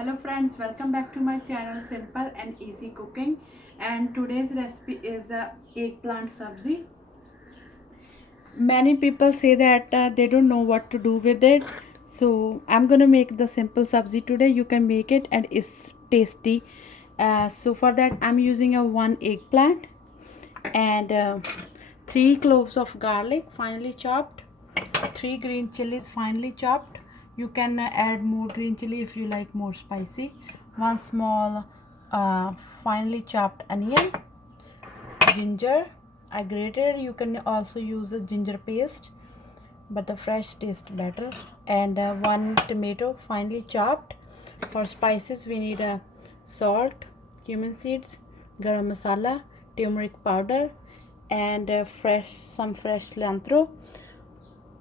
Hello friends, welcome back to my channel Simple and Easy Cooking, and today's recipe is a eggplant sabji. Many people say that they don't know what to do with it, so I'm gonna make the simple sabji today. You can make it and it's tasty. So for that I'm using a one eggplant and 3 cloves of garlic finely chopped, 3 green chilies finely chopped. You can add more green chili if you like more spicy. One small finely chopped onion, ginger I grated. You can also use the ginger paste, but the fresh tastes better. And one tomato finely chopped. For spices we need salt, cumin seeds, garam masala, turmeric powder, and some fresh cilantro,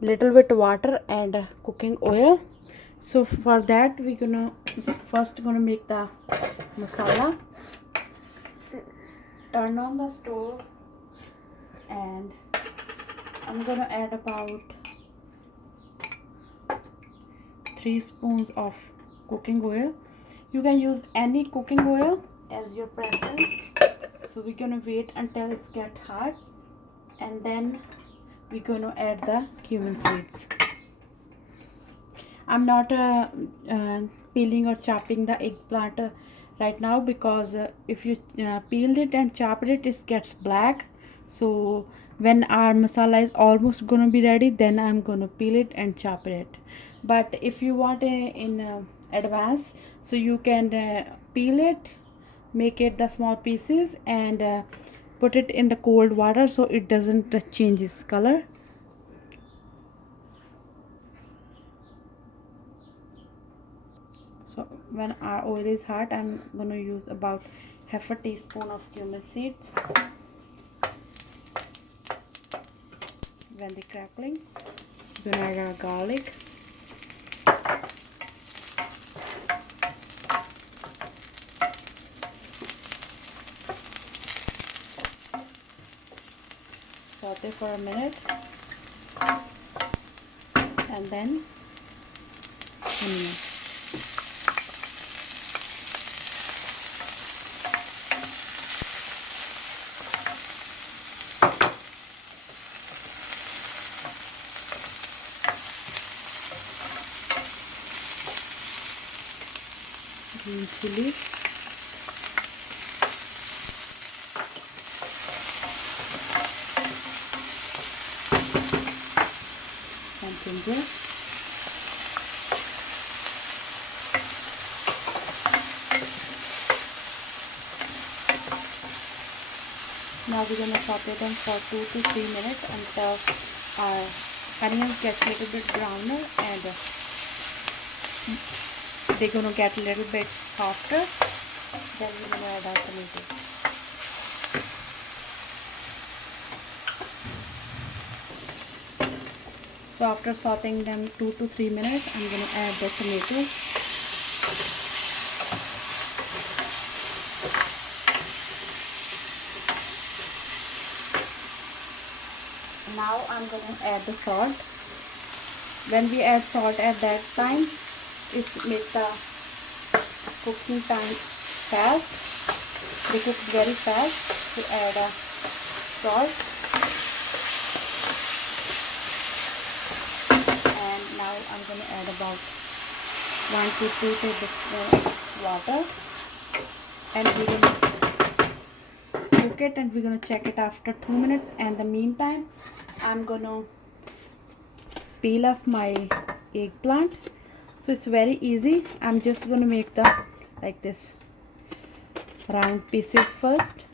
little bit water and cooking oil. So for that we're gonna first make the masala. Turn on the stove and I'm gonna add about 3 spoons of cooking oil. You can use any cooking oil as your preference. So we're gonna wait until it's get hot, and then we're gonna add the cumin seeds. I'm not peeling or chopping the eggplant right now, because if you peel it and chop it, it gets black. So when our masala is almost gonna be ready, then I'm gonna peel it and chop it. But if you want in advance, so you can peel it, make it the small pieces, and put it in the cold water so it doesn't change its color. So when our oil is hot, I'm going to use about half a teaspoon of cumin seeds. When they're crackling, we're going to add our garlic. Saute for a minute, and then onion. Green chili, and ginger. Now we're going to saute them for 2 to 3 minutes until our onions get a little bit browner and they're going to get a little bit softer. Then we're going to add our tomatoes. So after sauteing them 2 to 3 minutes, I'm going to add the tomatoes. Now I'm going to add the salt. When we add salt at that time, it makes the cooking time fast. They cook very fast. To add salt. And now I'm going to add about 1 to 2 tablespoons water, and we're going to cook it, and we're going to check it after 2 minutes. And in the meantime, I'm going to peel off my eggplant. So it's very easy. I'm just going to make the like this round pieces first.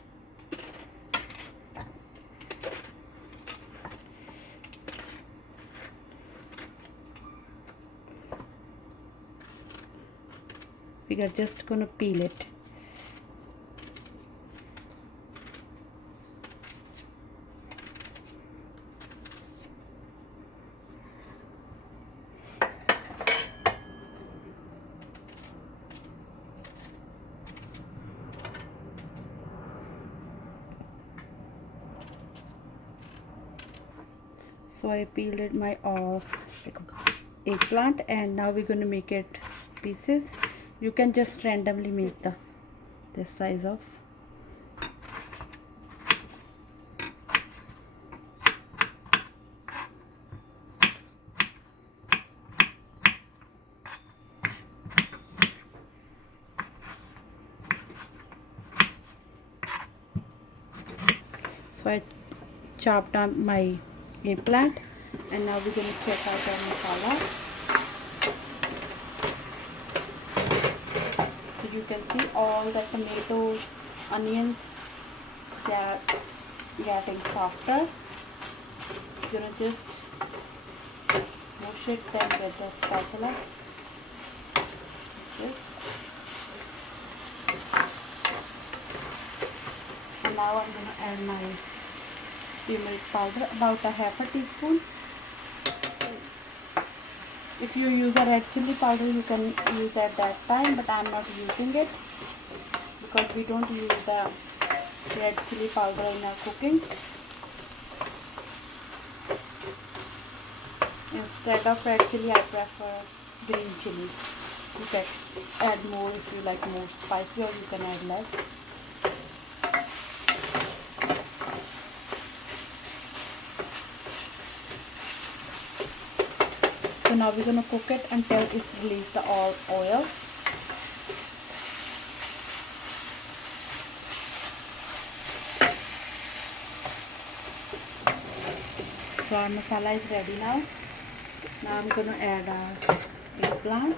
We are just going to peel it. So I peeled my eggplant, and now we're going to make it pieces. You can just randomly make the this size of. So I chopped up my eggplant, and now we're going to check out our masala. So you can see all the tomatoes, onions, they are getting softer. You're going to just mush it then with the spatula. This. And now I'm going to add my turmeric powder, about a half a teaspoon. If you use a red chili powder, you can use at that time, but I'm not using it because we don't use the red chili powder in our cooking. Instead of red chili, I prefer green chilies. You can add more if you like more spicy, or you can add less. So now we're going to cook it until it's released the all oil. So our masala is ready now. Now I'm going to add our eggplant.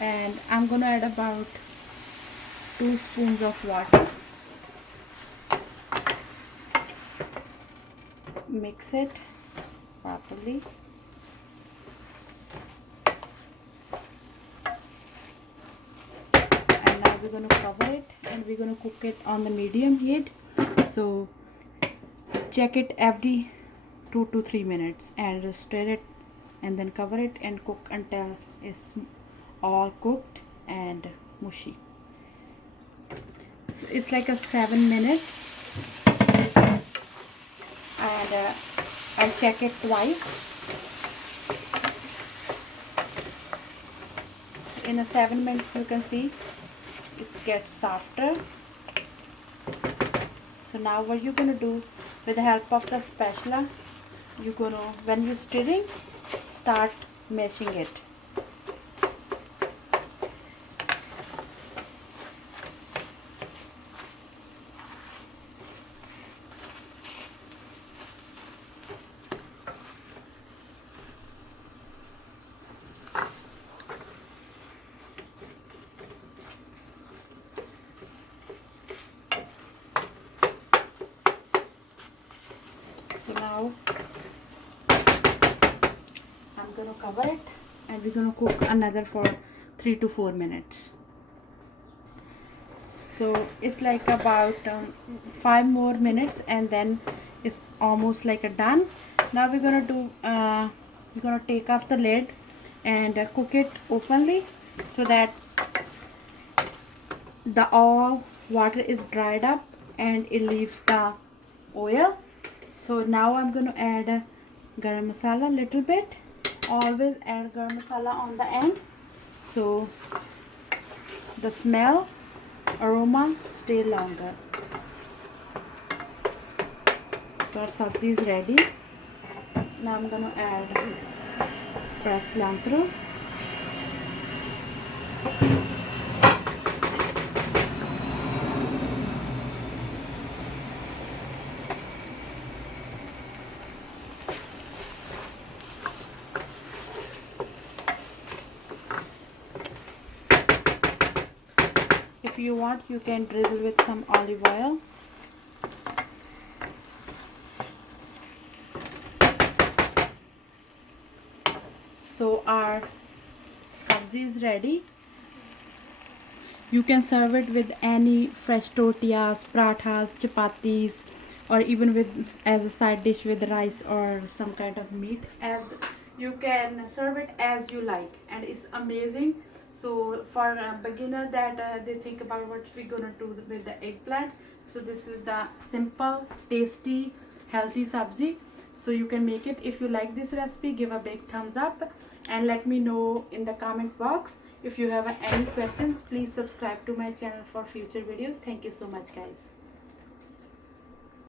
And I'm going to add about 2 spoons of water. Mix it properly. And now we're going to cover it, and we're going to cook it on the medium heat. So check it every 2 to 3 minutes and stir it, and then cover it and cook until it's all cooked and mushy. So it's like a 7 minutes, and I'll check it twice. In a 7 minutes you can see it gets softer. So now what you're gonna do, with the help of the spatula, you're gonna, when you're stirring, start mashing it. So now I'm going to cover it, and we're going to cook another for 3 to 4 minutes. So it's like about 5 more minutes, and then it's almost like a done. Now we're going to do we're going to take off the lid and cook it openly, so that the all water is dried up and it leaves the oil. So now I'm going to add garam masala a little bit. Always add garam masala on the end, so the smell, aroma stay longer. So our sabji is ready. Now I'm going to add fresh cilantro. If you want, you can drizzle with some olive oil. So our sabzi is ready. You can serve it with any fresh tortillas, parathas, chapatis, or even with as a side dish with rice or some kind of meat. As you can serve it as you like, and it's amazing. So for a beginner that they think about what we're gonna do with the eggplant, so this is the simple, tasty, healthy sabzi. So you can make it. If you like this recipe, give a big thumbs up and let me know in the comment box. If you have any questions, please subscribe to my channel for future videos. Thank you so much, guys.